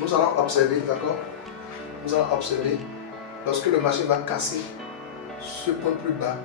Nous allons observer, d'accord? Nous allons observer. Lorsque le marché va casser ce point plus bas,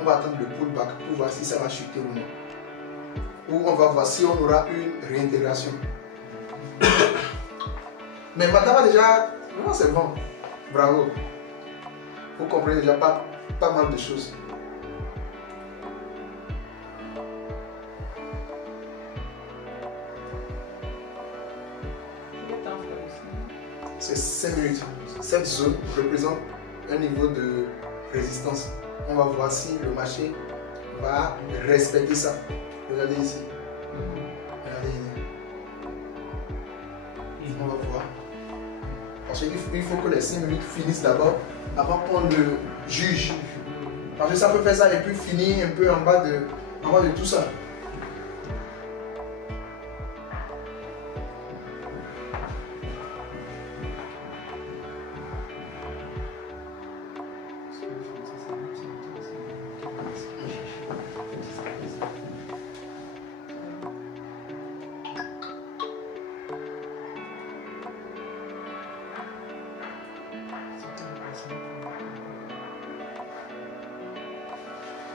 on va attendre le pullback pour voir si ça va chuter ou non. Ou on va voir si on aura une réintégration. Mais madame a déjà... Non, c'est bon. Bravo. Vous comprenez déjà pas mal de choses. C'est 5 minutes. Cette zone représente un niveau de résistance. On va voir si le marché va respecter ça. Regardez ici. Regardez ici. On va voir. Parce qu'il faut que les 5 minutes finissent d'abord avant qu'on le juge. Parce que ça peut faire ça et puis finir un peu en bas de tout ça.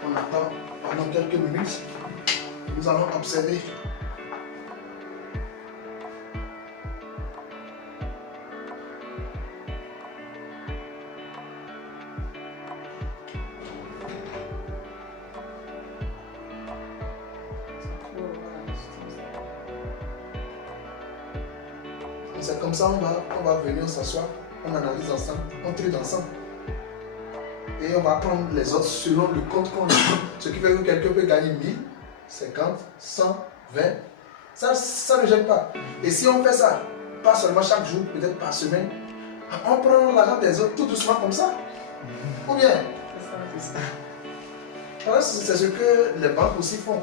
On attend pendant quelques minutes. Nous allons observer. C'est comme ça on va venir s'asseoir, on analyse ensemble, on traite ensemble. Et on va prendre les autres selon le compte qu'on a. Ce qui fait que quelqu'un peut gagner 1000, 50, 100, 20. Ça ne gêne pas. Et si on fait ça, pas seulement chaque jour, peut-être par semaine, on prend l'argent des autres tout doucement comme ça. Ou bien? C'est ce que les banques aussi font.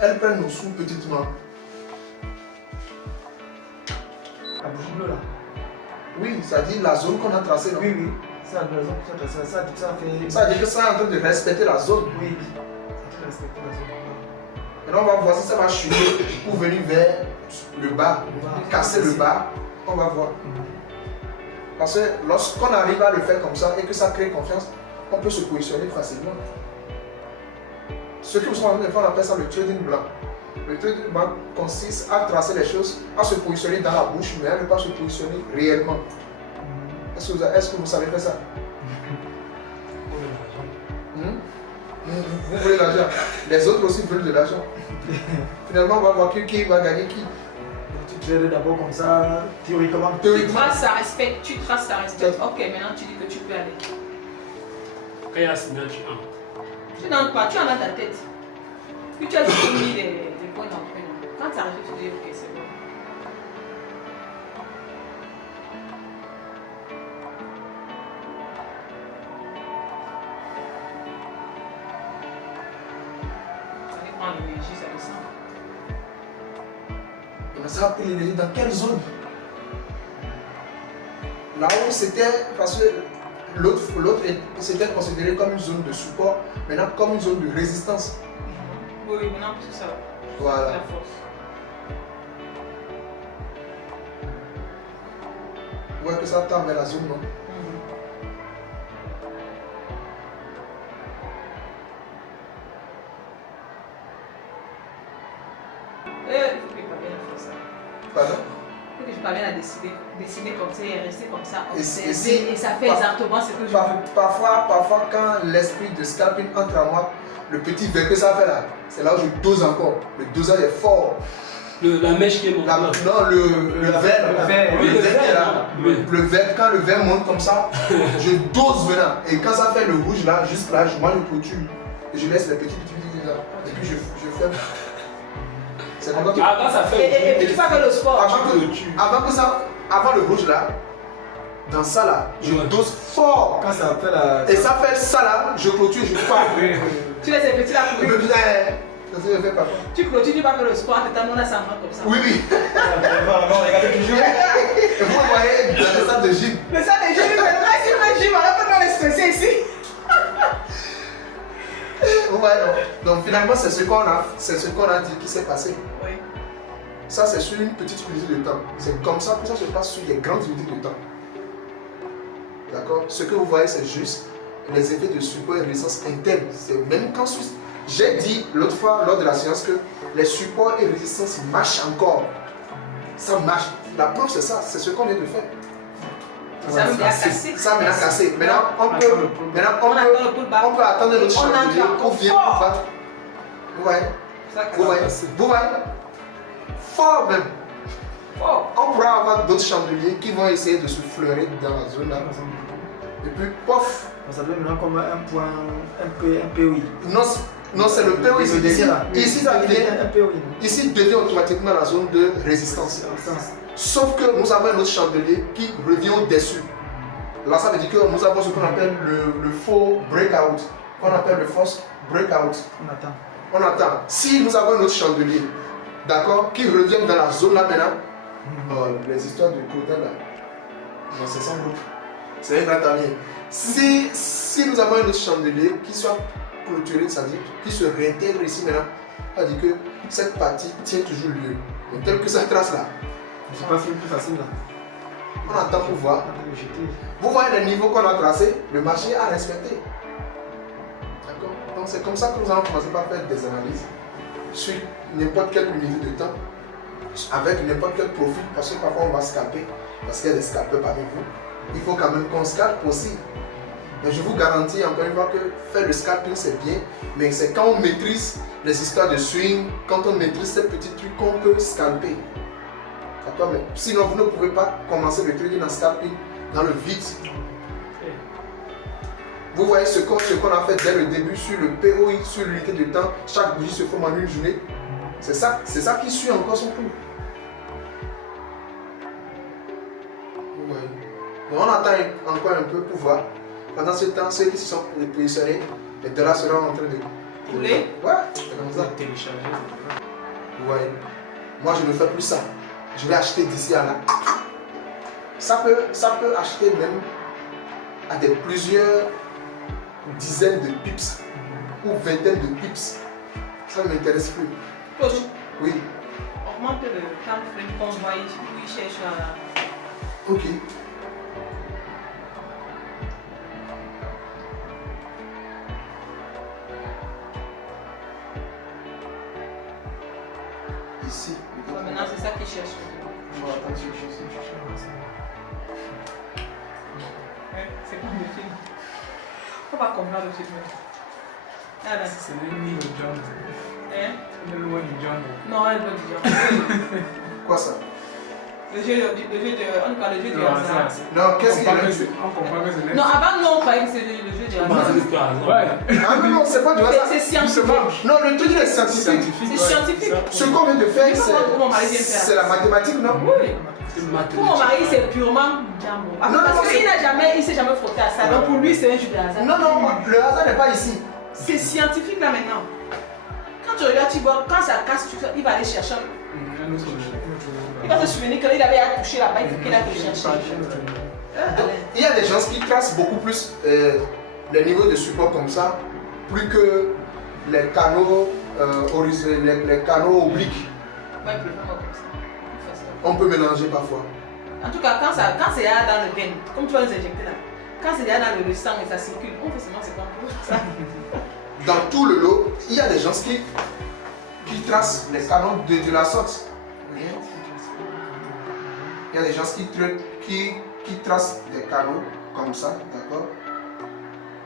Elles prennent nos sous petitement. La bouche bleue là. Oui, ça dit la zone qu'on a tracée. Non? Oui, oui. Ça, ça fait... Ça veut dire que ça est en train de respecter la zone. Oui, ça fait respecter la zone. Et là, on va voir si ça va chuter pour venir vers le bas, casser le bas. On va voir. Parce que lorsqu'on arrive à le faire comme ça et que ça crée confiance, on peut se positionner facilement. Ce que vous êtes en train de faire, on appelle ça le trading blanc. Le trading blanc consiste à tracer les choses, à se positionner dans la bouche, mais à ne pas se positionner réellement. Est-ce que vous savez faire ça? Vous voulez l'argent. Les autres aussi veulent de l'argent. Finalement, on va voir qui va gagner qui. Tu trades d'abord comme ça, théoriquement. Tu traces, ça respecte. Tu traces, ça respecte. Ok, maintenant tu dis que tu peux aller. Quand il y a un signal, tu entres. Tu n'entres pas, tu en as ta tête. Puis tu as juste mis les points d'entrée. Quand ça arrive, tu dis ok, c'est bon. L'énergie, ça descend. Et ça a pris l'énergie dans quelle zone? Là-haut, c'était parce que l'autre c'était considéré comme une zone de support, maintenant comme une zone de résistance. Oui, maintenant tout ça. Voilà. La force. Vous voyez que ça tend vers la zone, non? Il faut que je parvienne à faire ça. Pardon? Il faut que je parvienne à décider comme ça et rester comme ça. Et et ça fait exactement ce que je veux. Parfois, quand l'esprit de scalping entre en moi, le petit verre que ça fait là, c'est là où je dose encore. Le dosage est fort. La mèche qui est montée. Non, le verre. Oui, le verre, qui est là. oui. Le verre, quand le verre monte comme ça, je dose maintenant. Et quand ça fait le rouge là, juste là, moi je clôture. Et je laisse les petits là. Et puis je ferme. C'est comme ça que... Quand ça fait Et puis tu fais que le sport. Avant le rouge là, dans ça là, je dose fort. Quand ça fait la... Et ça fait ça là, je clôture, je pars. Tu laisses les petits là Le courir. petit je fais pas. Tu clôtures, tu vas que le sport, tu t'amènes à ça comme ça. Oui, oui. Regardez toujours. Et vous voyez dans les salles de gym. Mais ça, les gens, mais là, si le gym, alors peut-on les stresser ici. Vous voyez, donc finalement, c'est ce qu'on a dit qui s'est passé. Oui. Ça, c'est sur une petite unité de temps. C'est comme ça que ça se passe sur des grandes unités de temps. D'accord? Ce que vous voyez, c'est juste les effets de support et résistance interne. C'est même quand j'ai dit l'autre fois lors de la séance que les supports et résistances marchent encore. Ça marche. La preuve, c'est ça. C'est ce qu'on vient de faire. Ça me a cassé. Ça me l'a cassé. Maintenant, on peut attendre notre chandelier pour bien battre. Vous voyez? Vous voyez? Fort même. On pourra avoir d'autres chandeliers qui vont essayer de se fleurir dans la zone là. Et puis, pof! Ça devient maintenant comme un point, un POI. Non, c'est le POI. Ici devient automatiquement la zone de résistance. Sauf que nous avons un autre chandelier qui revient au-dessus. Là, ça veut dire que nous avons ce qu'on appelle le faux breakout. Qu'on appelle le false breakout. On attend. Si nous avons un autre chandelier, d'accord, qui revient dans la zone là maintenant, les histoires de Claudel là, non, c'est sans groupe. C'est un grand ami. Si nous avons un autre chandelier qui soit clôturé, c'est-à-dire qui se réintègre ici maintenant, ça veut dire que cette partie tient toujours lieu. Donc, tel que ça trace là. C'est pas plus facile là. On attend pour voir. Vous voyez les niveaux qu'on a tracés, le marché a respecté. D'accord? Donc c'est comme ça que nous allons commencer par faire des analyses sur n'importe quelle unité de temps, avec n'importe quel profil, parce que parfois on va scalper, parce qu'il y a des scalpeurs parmi vous. Il faut quand même qu'on scalpe aussi. Mais je vous garantis encore une fois que faire le scalping c'est bien, mais c'est quand on maîtrise les histoires de swing, quand on maîtrise ces petits trucs qu'on peut scalper. Mais sinon vous ne pouvez pas commencer le trading en scalping dans le vide. Vous voyez ce qu'on a fait dès le début sur le POI, sur l'unité de temps, chaque bougie se forme en une journée. C'est ça qui suit encore son cours. Vous voyez. Donc on attend encore un peu pour voir. Pendant ce temps, ceux qui se sont positionnés, les dollars seront en train de couler. Ouais, c'est comme ça. Télécharger. Vous voyez. Moi je ne fais plus ça. Je vais acheter d'ici à là. Ça peut acheter même à plusieurs dizaines de pips ou vingtaines de pips. Ça ne m'intéresse plus. Coach, oui. Augmente le time frame qu'on voit ici où il cherche à... Ok. Ici. Maintenant, c'est ça qu'il cherche. C'est comme le film. On va comprendre le film. C'est l'ennemi de John. Hein? C'est le loin du John. Non, elle veut dire. Quoi ça? Le jeu du hasard. Non, qu'est-ce qu'il y a? On comprend que c'est l'ennemi. Non, avant, non, on croyait que c'était le jeu du hasard. Ah non, c'est pas du hasard. C'est scientifique. Non, le truc est scientifique. C'est scientifique. Ce qu'on vient de faire, c'est la mathématique, non? Oui. Pour mon mari, c'est purement jambo. Parce qu'il ne s'est jamais frotté à ça. Donc pour lui, c'est un jeu de hasard. Non, le hasard n'est pas ici. C'est scientifique là maintenant. Quand tu regardes, tu vois, quand ça casse, il va aller chercher. Il va se souvenir qu'il avait accouché là-bas, il faut qu'il aille te chercher. Il y a des gens qui tracent beaucoup plus les niveaux de support comme ça, plus que les canaux les canaux obliques. Ouais, il peut faire comme ça. On peut mélanger parfois. En tout cas, quand c'est là dans le veine, comme tu vas nous injecter là, quand c'est là dans le sang et ça circule, on fait seulement c'est comme ça. Dans tout le lot, il y a des gens qui tracent les canaux de la sorte. Il y a des gens qui tracent des canaux comme ça, d'accord?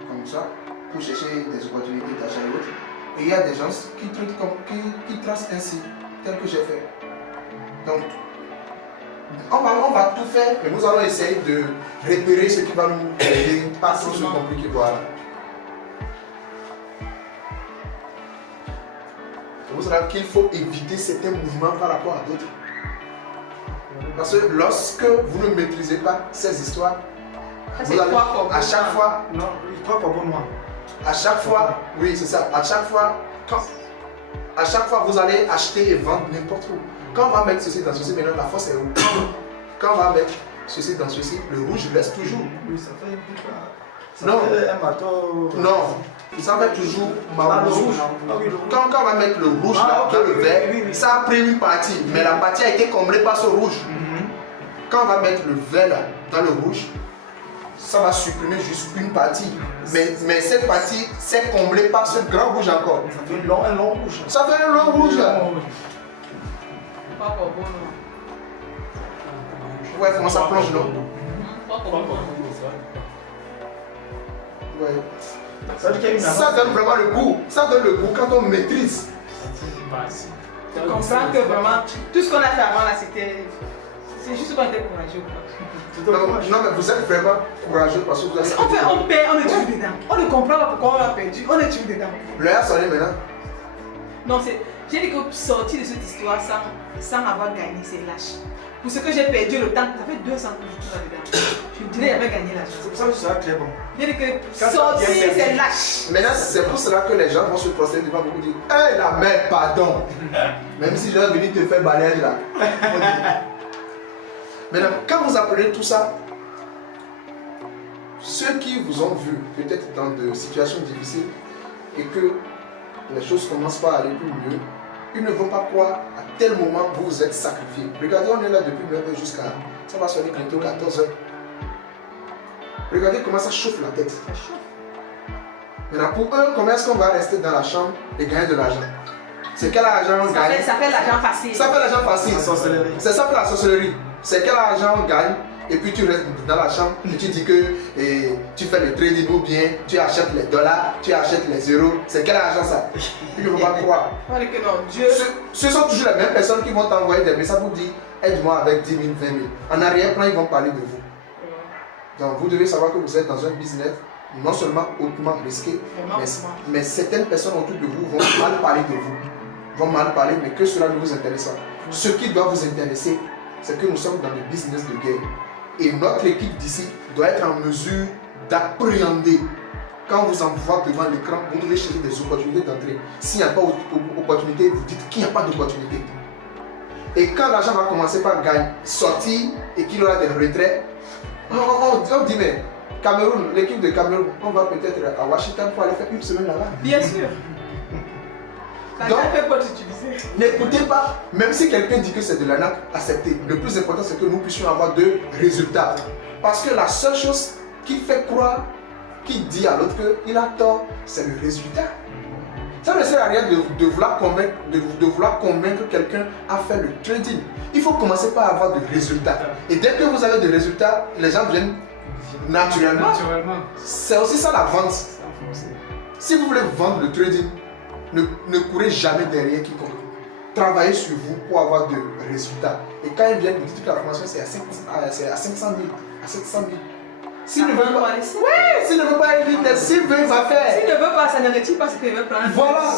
Comme ça, pour chercher des opportunités d'achat et autres. Et il y a des gens qui tracent ainsi, tel que j'ai fait. Donc, on va tout faire et nous allons essayer de repérer ce qui va nous aider, pas trop se compliquer. Voilà. C'est pour cela qu'il faut éviter certains mouvements par rapport à d'autres. Parce que lorsque vous ne maîtrisez pas ces histoires, vous allez à chaque fois. Non, il croit pas pour moi. À chaque fois, oui, c'est ça. À chaque fois, vous allez acheter et vendre n'importe où. Quand on va mettre ceci dans ceci, maintenant la force est où? Quand on va mettre ceci dans ceci, le rouge reste toujours. Oui, ça fait un peu. Non. Un marteau. Non. Ça fait toujours marron rouge. Quand on va mettre le rouge là, dans le vert, ça a pris une partie, mais la partie a été comblée par ce rouge. Quand on va mettre le vert là, dans le rouge, ça va supprimer juste une partie. Mais cette partie, c'est comblé par ce grand rouge encore. Ça fait un long rouge. Ça fait un long rouge là. Pas encore bon, non. Ouais, comment ça plonge là? Pas encore bon. Ouais. Ça veut dire qu'il y a une Ça donne vraiment le goût. Ça donne le goût quand on maîtrise. Tu comprends que vraiment, tout ce qu'on a fait avant là, c'était. C'est juste qu'on était courageux. Non, mais vous êtes vraiment courageux parce que vous avez. On fait, on perd, on est toujours dedans. On ne comprend pas pourquoi on a perdu, on est toujours dedans. L'heure a sonné maintenant. Non, j'ai dit que sortir de cette histoire sans avoir gagné, c'est lâche. Pour ce que j'ai perdu le temps, ça fait 200 que je suis là-dedans. Je me disais, j'avais gagné l'argent. C'est pour ça que ça très bon. J'ai dit que sortir, c'est lâche. Maintenant, c'est pour cela que les gens vont se prosterner devant vous et dire hey, la mère, pardon. Même si je vais venir te faire balayage là. Maintenant, quand vous apprenez tout ça, ceux qui vous ont vu, peut-être dans des situations difficiles, et que les choses commencent pas à aller plus mieux, ils ne vont pas croire à tel moment vous vous êtes sacrifié. Regardez, on est là depuis 9h jusqu'à. Ça va sonner bientôt 14h. Regardez comment ça chauffe la tête. Maintenant, pour eux, comment est-ce qu'on va rester dans la chambre et gagner de l'argent? C'est quel argent on gagne? Ça fait l'argent facile. Ça fait l'argent facile. La sorcellerie. C'est ça pour la sorcellerie. C'est quel argent on gagne et puis tu restes dans la chambre et tu dis que tu fais le trading ou bien tu achètes les dollars, tu achètes les euros. C'est quel argent ça? Ils ne vont pas croire. On dit que non, Dieu. Ce sont toujours les mêmes personnes qui vont t'envoyer des messages pour dire aide-moi avec 10 000, 20 000. En arrière-plan, ils vont parler de vous. Donc vous devez savoir que vous êtes dans un business non seulement hautement risqué, mais certaines personnes autour de vous vont mal parler de vous. Vont mal parler, mais que cela ne vous intéresse pas. Ce qui doit vous intéresser, c'est que nous sommes dans le business de guerre. Et notre équipe d'ici doit être en mesure d'appréhender. Quand on vous envoie devant l'écran, vous devez chercher des opportunités d'entrée. S'il n'y a pas d'opportunité, vous dites qu'il n'y a pas d'opportunité. Et quand l'argent va commencer par gagner, sortir et qu'il aura des retraits, on dit mais Cameroun, l'équipe de Cameroun, on va peut-être à Washington pour aller faire une semaine là-bas. Bien sûr. Donc, utiliser. N'écoutez pas, même si quelqu'un dit que c'est de l'arnaque, acceptez. Le plus important, c'est que nous puissions avoir de résultats. Parce que la seule chose qui fait croire, qui dit à l'autre qu'il a tort, c'est le résultat. Ça ne sert à rien de vouloir convaincre quelqu'un à faire le trading. Il faut commencer par avoir des résultats. Et dès que vous avez des résultats, les gens viennent naturellement. C'est aussi ça la vente. Si vous voulez vendre le trading, ne courez jamais derrière quiconque. Travaillez sur vous pour avoir de résultats. Et quand ils viennent, vous dites que la formation c'est à 500 000, à 700 000. S'il ne veut pas, s'il ne veut pas aller vite, s'il veut, il va faire. S'il ne veut pas, ça ne retire pas ce qu'il veut prendre. Voilà.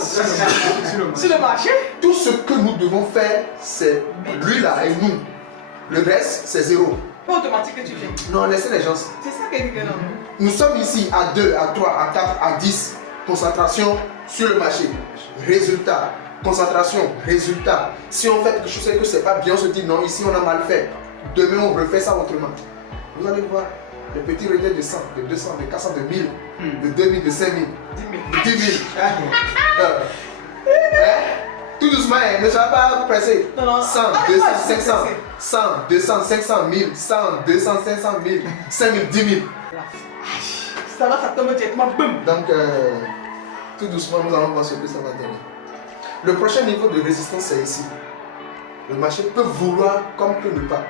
Sur le marché. Tout ce que nous devons faire, c'est lui là et nous. Le reste, c'est zéro. Pas automatique que tu viens. Non, laissez les gens. C'est ça que dit que non. Nous sommes ici à 2, à 3, à 4, à 10. Concentration sur le marché. Résultat. Concentration. Résultat. Si on fait quelque chose et que c'est pas bien, on se dit non, ici on a mal fait. Demain on refait ça autrement. Vous allez voir les petits retraits de 100, de 200, de 400, de 1000, de 2000, de 5000, de 10 000. Tout doucement, ne soyez pas pressé. 100, 200, 500, 100, 200, 500, 1000, 100, 200, 500, 1000, 5000, 10 000. Ça va, ça tombe directement, boum. Donc, tout doucement, nous allons voir ce que ça va donner. Le prochain niveau de résistance, c'est ici. Le marché peut vouloir comme que ne pas.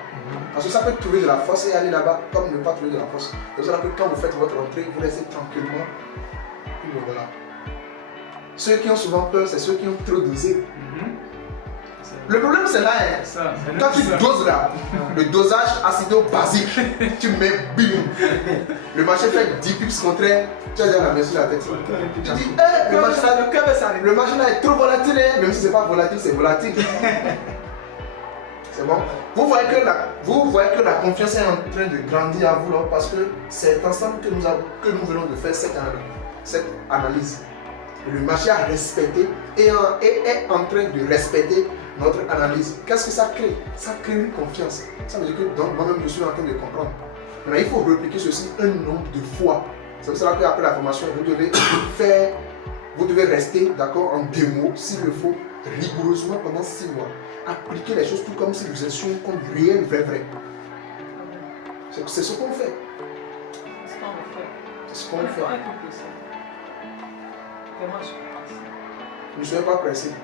Parce que ça peut trouver de la force et aller là-bas comme ne pas trouver de la force. C'est pour ça que quand vous faites votre entrée, vous restez tranquillement. Puis le voilà. Ceux qui ont souvent peur, c'est ceux qui ont trop dosé. Le problème c'est là, quand tu doses là, le dosage acido-basique, tu mets bim. Le marché fait 10 pips contraire, tu as déjà la main sur la tête. Tu dis, le marché là est trop volatile, même si c'est pas volatile, c'est volatile. C'est bon? Vous voyez que la confiance est en train de grandir à vous là, parce que c'est ensemble que nous venons de faire cette analyse. Le marché a respecté et est en train de respecter notre analyse. Qu'est-ce que ça crée? Ça crée une confiance. Ça veut dire que moi-même je suis en train de comprendre. Maintenant, il faut répliquer ceci un nombre de fois C'est pour cela qu'après la formation, vous devez rester d'accord en démo, s'il le faut, rigoureusement pendant 6 mois. Appliquer les choses tout comme si vous êtes sur un compte réel, vrai. C'est ce qu'on fait. C'est ce qu'on fait. Ne soyez pas pressés.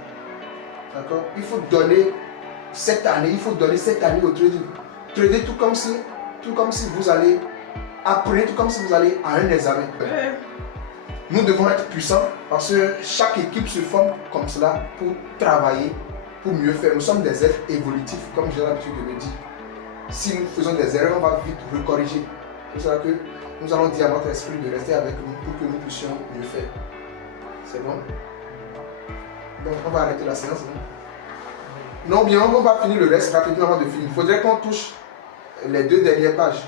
D'accord? Il faut donner cette année au trading. Trader tout comme si vous allez apprendre, tout comme si vous allez à un examen. Nous devons être puissants parce que chaque équipe se forme comme cela pour travailler, pour mieux faire. Nous sommes des êtres évolutifs, comme j'ai l'habitude de le dire. Si nous faisons des erreurs, on va vite recorriger. C'est pour cela que nous allons dire à notre esprit de rester avec nous pour que nous puissions mieux faire. C'est bon? Donc on va arrêter la séance. Non, bien, on va finir le reste rapidement avant de finir. Il faudrait qu'on touche les 2 dernières pages.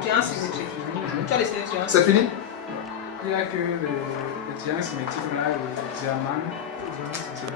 Triangle symétrique. Tu as les triangles. C'est fini? Il n'y a que le triangle symétrique là, le diamant, c'est tout.